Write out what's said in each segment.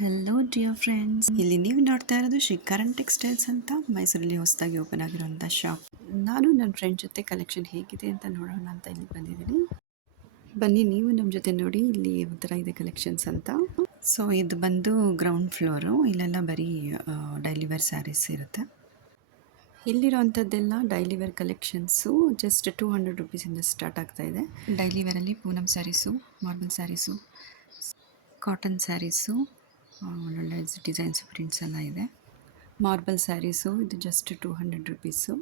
Hello dear friends, ಇಲ್ಲಿ ನೀವು ನೋಡ್ತಾ ಇರೋದು ಶ್ರೀಕರಣ್ ಟೆಕ್ಸ್ಟೈಲ್ಸ್ ಅಂತ ಮೈಸೂರಲ್ಲಿ ಹೊಸದಾಗಿ ಓಪನ್ ಆಗಿರುವಂಥ ಶಾಪ್. ನಾನು ನನ್ನ ಫ್ರೆಂಡ್ ಜೊತೆ ಕಲೆಕ್ಷನ್ ಹೇಗಿದೆ ಅಂತ ನೋಡೋಣ ಅಂತ ಇಲ್ಲಿ ಬಂದಿದ್ದೀನಿ. ಬನ್ನಿ ನೀವು ನಮ್ಮ ಜೊತೆ ನೋಡಿ ಇಲ್ಲಿ ಒಂಥರ ಇದೆ ಕಲೆಕ್ಷನ್ಸ್ ಅಂತ. ಸೊ ಇದು ಬಂದು ಗ್ರೌಂಡ್ ಫ್ಲೋರು. ಇಲ್ಲೆಲ್ಲ ಬರೀ ಡೈಲಿ ವೇರ್ ಸ್ಯಾರೀಸ್ ಇರುತ್ತೆ. ಇಲ್ಲಿರೋವಂಥದ್ದೆಲ್ಲ ಡೈಲಿ ವೇರ್ ಕಲೆಕ್ಷನ್ಸು ಜಸ್ಟ್ 200 ರುಪೀಸಿಂದ ಸ್ಟಾರ್ಟ್ ಆಗ್ತಾ ಇದೆ. ಡೈಲಿ ವೇರಲ್ಲಿ Poonam sarees, marble sarees, cotton sarees, ಒಳ್ಳೊಳ್ಳೆ ಡಿಸೈನ್ಸ್ ಪ್ರಿಂಟ್ಸ್ ಎಲ್ಲ ಇದೆ. ಮಾರ್ಬಲ್ ಸ್ಯಾರೀಸು ಇದು ಜಸ್ಟ್ 200 ರುಪೀಸು.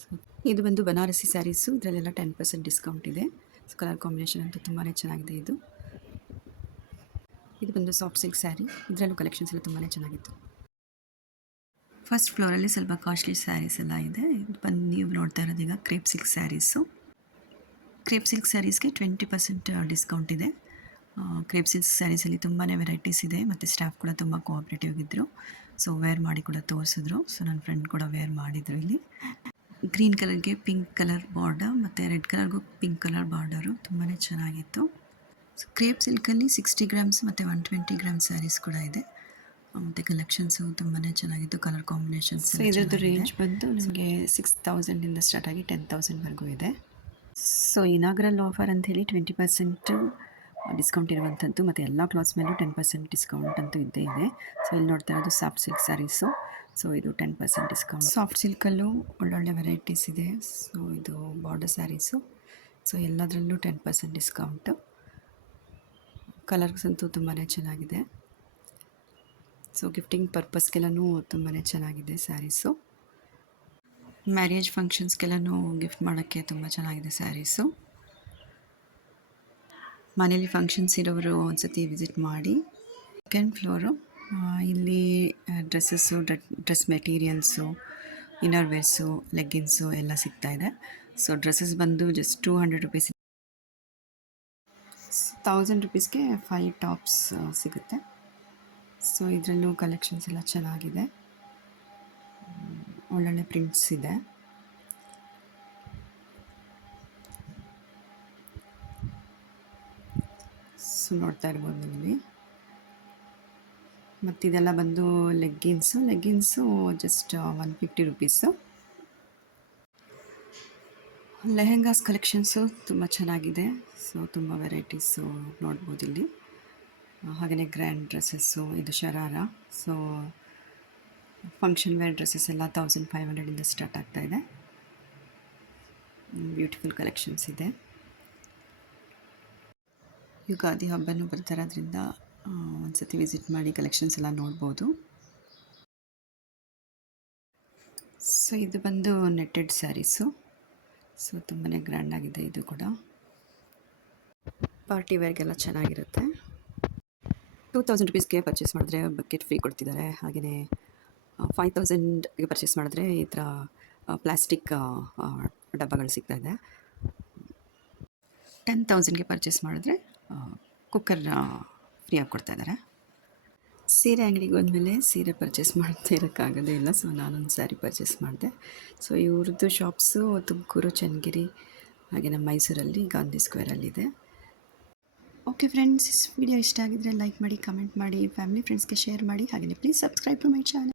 ಸೊ ಇದು ಬಂದು ಬನಾರಸಿ ಸ್ಯಾರೀಸು. ಇದರಲ್ಲೆಲ್ಲ 10% ಡಿಸ್ಕೌಂಟ್ ಇದೆ. ಸೊ ಕಲರ್ ಕಾಂಬಿನೇಷನ್ ಅಂತೂ ತುಂಬಾ ಚೆನ್ನಾಗಿದೆ. ಇದು ಬಂದು ಸಾಫ್ಟ್ ಸಿಲ್ಕ್ ಸ್ಯಾರಿ. ಇದರಲ್ಲೂ ಕಲೆಕ್ಷನ್ಸ್ ಎಲ್ಲ ತುಂಬಾ ಚೆನ್ನಾಗಿತ್ತು. ಫಸ್ಟ್ ಫ್ಲೋರಲ್ಲಿ ಸ್ವಲ್ಪ ಕಾಸ್ಟ್ಲಿ ಸ್ಯಾರೀಸ್ ಎಲ್ಲ ಇದೆ. ಇದು ಬಂದು ನೀವು ನೋಡ್ತಾ ಇರೋದೀಗ crepe silk sarees. Crepe silk ಸ್ಯಾರೀಸ್ಗೆ 20% ಡಿಸ್ಕೌಂಟ್ ಇದೆ. ಕ್ರೇಪ್ ಸಿಲ್ಕ್ ಸ್ಯಾರೀಸಲ್ಲಿ ತುಂಬಾ ವೆರೈಟೀಸ್ ಇದೆ ಮತ್ತು ಸ್ಟಾಫ್ ಕೂಡ ತುಂಬ ಕೋಆಪ್ರೇಟಿವ್ ಇದ್ದರು. ಸೊ ವೇರ್ ಮಾಡಿ ಕೂಡ ತೋರಿಸಿದ್ರು. ಸೊ ನನ್ನ ಫ್ರೆಂಡ್ ಕೂಡ ವೇರ್ ಮಾಡಿದರು. ಇಲ್ಲಿ ಗ್ರೀನ್ ಕಲರ್ಗೆ ಪಿಂಕ್ ಕಲರ್ ಬಾರ್ಡರ್ ಮತ್ತು ರೆಡ್ ಕಲರ್ಗೂ ಪಿಂಕ್ ಕಲರ್ ಬಾರ್ಡರು ತುಂಬಾ ಚೆನ್ನಾಗಿತ್ತು. ಸೊ ಕ್ರೇಪ್ ಸಿಲ್ಕಲ್ಲಿ 60 ಗ್ರಾಮ್ಸ್ ಮತ್ತು 120 ಗ್ರಾಮ್ ಸ್ಯಾರೀಸ್ ಕೂಡ ಇದೆ. ಮತ್ತು ಕಲೆಕ್ಷನ್ಸು ತುಂಬಾ ಚೆನ್ನಾಗಿತ್ತು. ಕಲರ್ ಕಾಂಬಿನೇಷನ್ಸ್ ಇದರದ್ದು ರೇಂಜ್ ಬಂದು ನಿಮಗೆ 6000ಇಂದ ಸ್ಟಾರ್ಟ್ ಆಗಿ 10,000ವರೆಗೂ ಇದೆ. ಸೊ ಇನಾಗ್ರಲ್ ಆಫರ್ ಅಂಥೇಳಿ 20% ಡಿಸ್ಕೌಂಟ್ ಇರುವಂಥದ್ದು ಮತ್ತು ಎಲ್ಲ ಕ್ಲಾತ್ಸ್ ಮೇಲೂ 10% ಡಿಸ್ಕೌಂಟ್ ಅಂತೂ ಇದ್ದೇ ಇದೆ. ಸೊ ಇಲ್ಲಿ ನೋಡ್ತಾ ಇರೋದು ಸಾಫ್ಟ್ ಸಿಲ್ಕ್ ಸ್ಯಾರೀಸು. ಸೊ ಇದು 10% ಡಿಸ್ಕೌಂಟ್. ಸಾಫ್ಟ್ ಸಿಲ್ಕಲ್ಲೂ ಒಳ್ಳೊಳ್ಳೆ ವೆರೈಟೀಸ್ ಇದೆ. ಸೊ ಇದು ಬಾರ್ಡರ್ ಸ್ಯಾರೀಸು. ಸೊ ಎಲ್ಲದರಲ್ಲೂ 10% ಡಿಸ್ಕೌಂಟು. ಕಲರ್ಸ್ ಅಂತೂ ತುಂಬಾ ಚೆನ್ನಾಗಿದೆ. ಸೊ ಗಿಫ್ಟಿಂಗ್ ಪರ್ಪಸ್ಗೆಲ್ಲನೂ ತುಂಬಾ ಚೆನ್ನಾಗಿದೆ ಸ್ಯಾರೀಸು. ಮ್ಯಾರೇಜ್ ಫಂಕ್ಷನ್ಸ್ಗೆಲ್ಲನೂ ಗಿಫ್ಟ್ ಮಾಡೋಕ್ಕೆ ತುಂಬ ಚೆನ್ನಾಗಿದೆ ಸ್ಯಾರೀಸು. ಮನೇಲಿ ಫಂಕ್ಷನ್ಸ್ ಇರೋರು ಒಂದು ಸತಿ ವಿಸಿಟ್ ಮಾಡಿ. ಸೆಕೆಂಡ್ ಫ್ಲೋರು ಇಲ್ಲಿ dresses, dress materials, inner wears, leggings ಎಲ್ಲ ಸಿಗ್ತಾಯಿದೆ. ಸೊ ಡ್ರೆಸ್ಸಸ್ ಬಂದು ಜಸ್ಟ್ 200 ರುಪೀಸ್. 1000 ರುಪೀಸ್ಗೆ 5 ಟಾಪ್ಸ್ ಸಿಗುತ್ತೆ. ಸೊ ಇದರಲ್ಲೂ ಕಲೆಕ್ಷನ್ಸ್ ಎಲ್ಲ ಚೆನ್ನಾಗಿದೆ. ಒಳ್ಳೊಳ್ಳೆ ಪ್ರಿಂಟ್ಸ್ ಇದೆ. ಸೊ ನೋಡ್ತಾ ಇರ್ಬೋದು ಇಲ್ಲಿ. ಮತ್ತು ಇದೆಲ್ಲ ಬಂದು leggings just 150 rupees. Lehengas collections ತುಂಬ ಚೆನ್ನಾಗಿದೆ. ಸೊ ತುಂಬ ವೆರೈಟೀಸು ನೋಡ್ಬೋದು ಇಲ್ಲಿ. ಹಾಗೆಯೇ ಗ್ರ್ಯಾಂಡ್ ಡ್ರೆಸ್ಸಸ್ಸು, ಇದು ಶರಾರ. ಸೊ ಫಂಕ್ಷನ್ ವೇರ್ ಡ್ರೆಸ್ಸಸ್ ಎಲ್ಲ 1500ಇಂದ ಸ್ಟಾರ್ಟ್ ಆಗ್ತಾಯಿದೆ. ಬ್ಯೂಟಿಫುಲ್ ಕಲೆಕ್ಷನ್ಸ್ ಇದೆ. ಯುಗಾದಿ ಹಬ್ಬನೂ ಬರ್ತಾರೋದ್ರಿಂದ ಒಂದು ಸತಿ ವಿಸಿಟ್ ಮಾಡಿ ಕಲೆಕ್ಷನ್ಸ್ ಎಲ್ಲ ನೋಡ್ಬೋದು. ಸೊ ಇದು ಬಂದು ನೆಟ್ಟೆಡ್ ಸ್ಯಾರೀಸು. ಸೊ ತುಂಬಾ ಗ್ರ್ಯಾಂಡಾಗಿದೆ. ಇದು ಕೂಡ ಪಾರ್ಟಿ ವೇರ್ಗೆಲ್ಲ ಚೆನ್ನಾಗಿರುತ್ತೆ. 2000 ರುಪೀಸ್ಗೆ ಪರ್ಚೇಸ್ ಮಾಡಿದ್ರೆ ಬಕೆಟ್ ಫ್ರೀ ಕೊಡ್ತಿದ್ದಾರೆ. ಹಾಗೆಯೇ 5000ಗೆ ಪರ್ಚೇಸ್ ಮಾಡಿದ್ರೆ ಈ ಥರ ಪ್ಲಾಸ್ಟಿಕ್ ಡಬ್ಬಗಳು ಸಿಗ್ತಾಯಿದೆ. 10,000ಗೆ ಪರ್ಚೇಸ್ ಮಾಡಿದ್ರೆ ಕುಕ್ಕರ್ ಫ್ರೀಯಾಗಿ ಕೊಡ್ತಾಯಿದ್ದಾರೆ. ಸೀರೆ ಅಂಗಡಿಗೆ ಹೋದ್ಮೇಲೆ ಸೀರೆ ಪರ್ಚೇಸ್ ಮಾಡ್ತಾ ಇರೋಕ್ಕಾಗೋದೇ ಇಲ್ಲ. ಸೊ ನಾನೊಂದು ಸ್ಯಾರಿ ಪರ್ಚೇಸ್ ಮಾಡಿದೆ. ಸೊ ಇವ್ರದ್ದು ಶಾಪ್ಸು ತುಮಕೂರು, ಚನ್ನಗಿರಿ, ಹಾಗೆ ನಮ್ಮ ಮೈಸೂರಲ್ಲಿ ಗಾಂಧಿ ಸ್ಕ್ವೇರಲ್ಲಿದೆ. ಓಕೆ ಫ್ರೆಂಡ್ಸ್, ವಿಡಿಯೋ ಇಷ್ಟ ಆಗಿದ್ದರೆ ಲೈಕ್ ಮಾಡಿ, ಕಮೆಂಟ್ ಮಾಡಿ, ಫ್ಯಾಮಿಲಿ ಫ್ರೆಂಡ್ಸ್ಗೆ ಶೇರ್ ಮಾಡಿ. ಹಾಗೆಯೇ please subscribe to my channel.